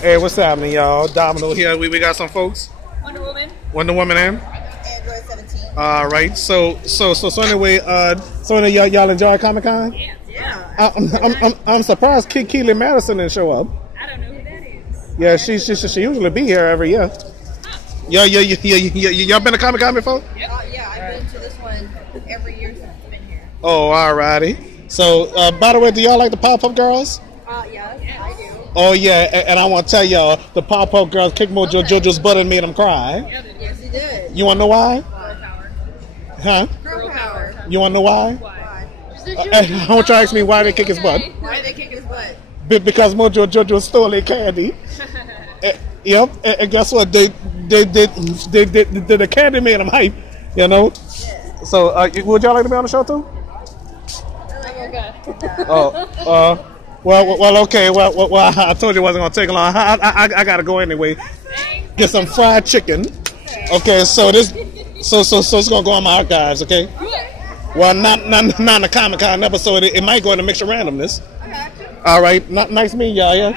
Hey, what's happening, y'all? Domino here. We got some folks. Wonder Woman. Wonder Woman, and Android 17. all right. So anyway, y'all enjoy Comic Con? Yeah. I'm surprised Keely Madison didn't show up. I don't know who that is. Yeah, she usually be here every year. Y'all been to Comic Con before? Yep. Yeah, I've been to this one every year since it's been here. Oh, alrighty. So, by the way, do y'all like the Pop-Up Girls? Yes, I do. Oh yeah, and I want to tell y'all, the Pop-Up Girls kicked Mojo Jojo's butt and made him cry. Yes, he did. You want to know why? Girl power. Huh? Girl power. You want to know why? Why? I want you to ask me why they kick his butt. Why did they kick his butt? Because Mojo Jojo stole their candy. Yep, and guess what? The candy made them hype, you know. Yeah. So, would y'all like to be on the show too? Okay. Well, okay. Well, I told you it wasn't gonna take long. I gotta go anyway. Get some fried chicken. Okay, so it's gonna go on my archives. Okay. Well, not in the Comic Con episode. It might go in a mix of randomness. All right. Nice meeting y'all. Yeah.